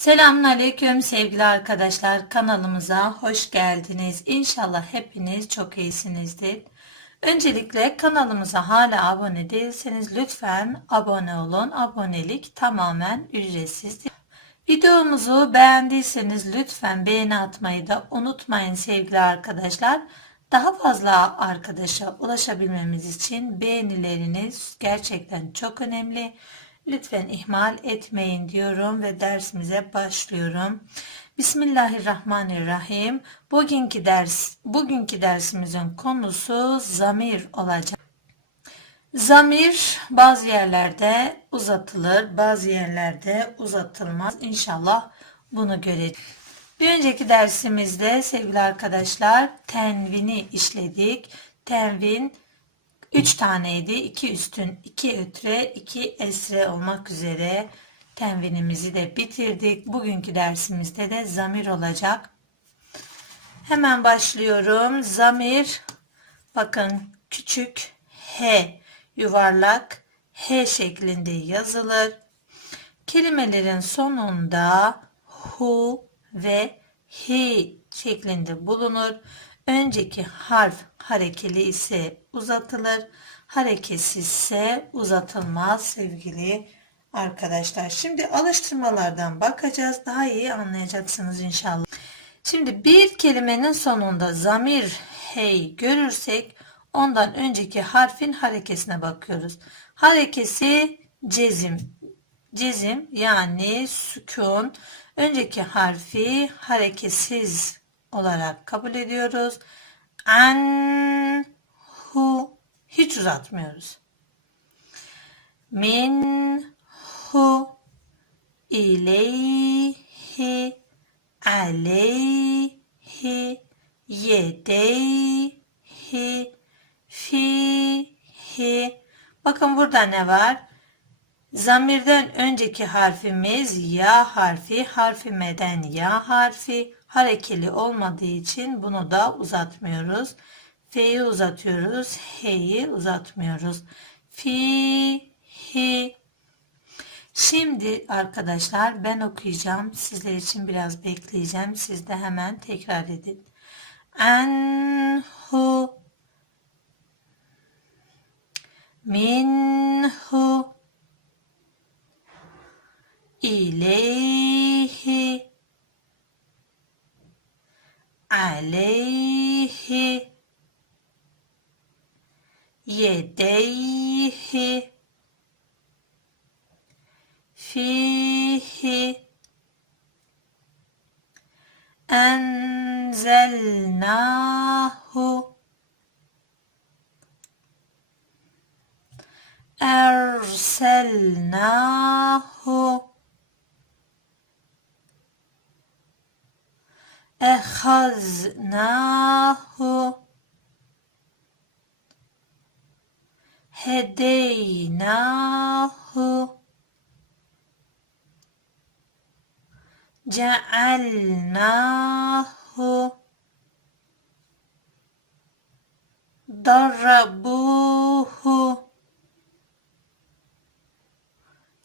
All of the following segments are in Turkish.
Selamun Aleyküm sevgili arkadaşlar kanalımıza hoş geldiniz. İnşallah hepiniz çok iyisinizdir. Öncelikle kanalımıza hala abone değilseniz lütfen abone olun. Abonelik tamamen ücretsizdir. Videomuzu beğendiyseniz lütfen beğeni atmayı da unutmayın sevgili arkadaşlar. Daha fazla arkadaşa ulaşabilmemiz için beğenileriniz gerçekten çok önemli. Lütfen ihmal etmeyin diyorum ve dersimize başlıyorum. Bismillahirrahmanirrahim. Bugünkü ders bugünkü dersimizin konusu zamir olacak. Zamir bazı yerlerde uzatılır, bazı yerlerde uzatılmaz. İnşallah bunu göreceğiz. Bir önceki dersimizde sevgili arkadaşlar tenvini işledik. Tenvin 3 taneydi. 2 üstün, 2 ötre, 2 esre olmak üzere tenvinimizi de bitirdik. Bugünkü dersimizde de zamir olacak. Hemen başlıyorum. Zamir bakın küçük H yuvarlak H şeklinde yazılır. Kelimelerin sonunda hu ve hi şeklinde bulunur. Önceki harf harekeli ise uzatılır. Hareketsiz ise uzatılmaz sevgili arkadaşlar. Şimdi alıştırmalardan bakacağız. Daha iyi anlayacaksınız inşallah. Şimdi bir kelimenin sonunda zamir hey görürsek ondan önceki harfin harekesine bakıyoruz. Harekesi cezim. Cezim yani sükun. Önceki harfi hareketsiz olarak kabul ediyoruz. An hu hiç uzatmıyoruz. Min hu ileyhi aleyhi yedeyhi fihi Bakın burada ne var? Zamirden önceki harfimiz ya harfi, harfi meden ya harfi harekeli olmadığı için bunu da uzatmıyoruz. F'yi uzatıyoruz, H'yi uzatmıyoruz. Fi, hi. Şimdi arkadaşlar ben okuyacağım. Sizler için biraz bekleyeceğim. Siz de hemen tekrar edin. Anhu minhu ileyhi aleyhi yedeyhi fihi enzelnahu erselnahu ehaznahu هديناه. جعلناه. ضربوه.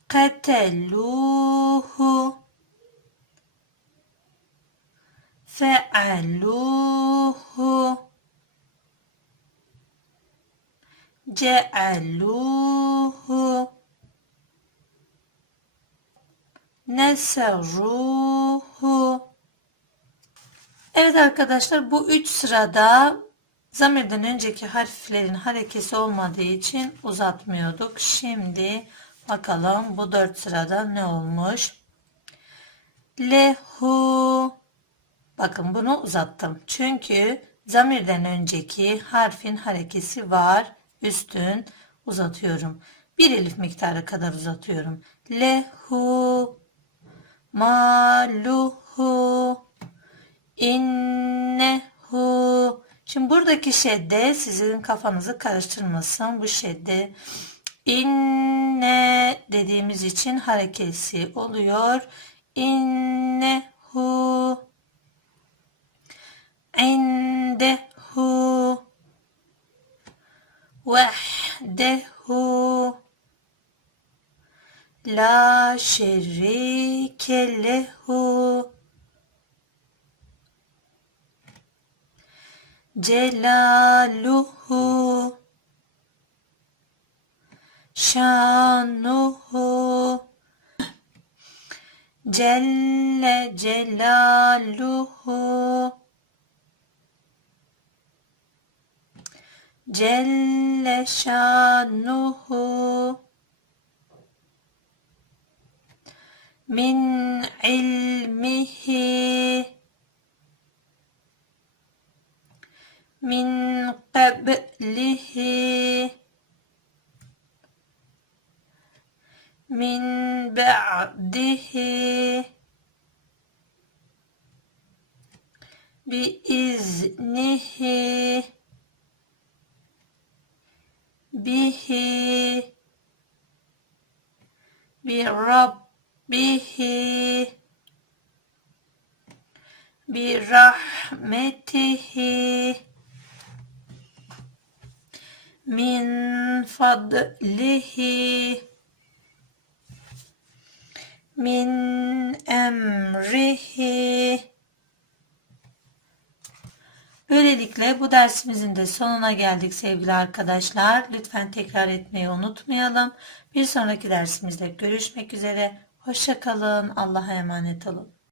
قتلوه. فعلوه. cealuhu neseruhu Evet arkadaşlar bu üç sırada zamirden önceki harflerin harekesi olmadığı için uzatmıyorduk. Şimdi bakalım bu dört sırada ne olmuş? Lehu Bakın bunu uzattım. Çünkü zamirden önceki harfin harekesi var. Üstün uzatıyorum. Bir elif miktarı kadar uzatıyorum. Lehu maluhu innehu Şimdi buradaki şedde sizin kafanızı karıştırmasın. Bu şedde inne dediğimiz için harekesi oluyor. İnnehu وحده لا شريك له. جلاله شانه جل جلاله. جل شأنه. من علمه. من قبله. من بعده. بإذنه. Bihi. Bi rabbihi bi rahmetihi min fadlihi. Min emrihi Böylelikle bu dersimizin de sonuna geldik sevgili arkadaşlar. Lütfen tekrar etmeyi unutmayalım. Bir sonraki dersimizde görüşmek üzere. Hoşçakalın. Allah'a emanet olun.